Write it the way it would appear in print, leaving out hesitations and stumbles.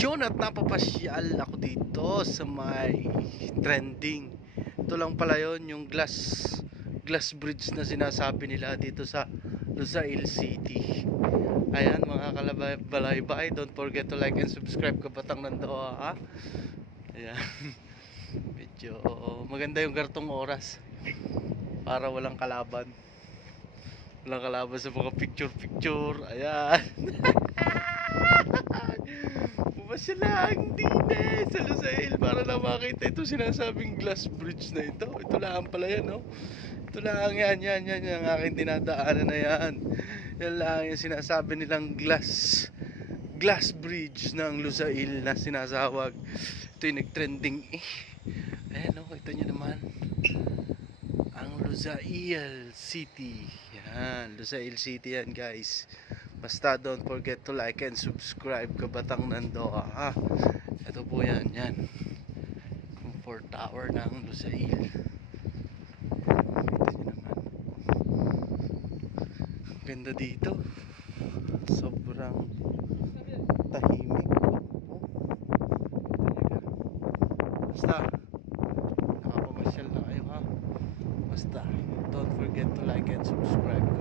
Yun, at napapasyal ako dito sa may trending. Ito lang pala yun, yung glass bridge na sinasabi nila dito sa Lusail City. Ayan mga kalabay-balaybay, don't forget to like and subscribe Kabatang Nandoa, ha. Ayan. Medyo maganda yung gartong oras para walang kalaban sa mga picture. Ayan. Pumasya lang din sa Lusail para na makita ito sinasabing glass bridge na ito. Ito lang pala yan, no? Ito lang yan yung aking dinadaanan na yan. Yan lang yung sinasabi nilang glass bridge ng Lusail na sinasawag. Ito yung nagtrending Ayan, no? Kita nyo naman ang Lusail City. Yan, Lusail City yan, guys. Basta don't forget to like and subscribe Kabatang Nandoa, ha. Ito po yan yung 4 tower ng Lusail. Ganda dito, sobrang tahimik. Talaga. Basta nakapamasyal na kayo, ha. Basta don't forget to like and subscribe.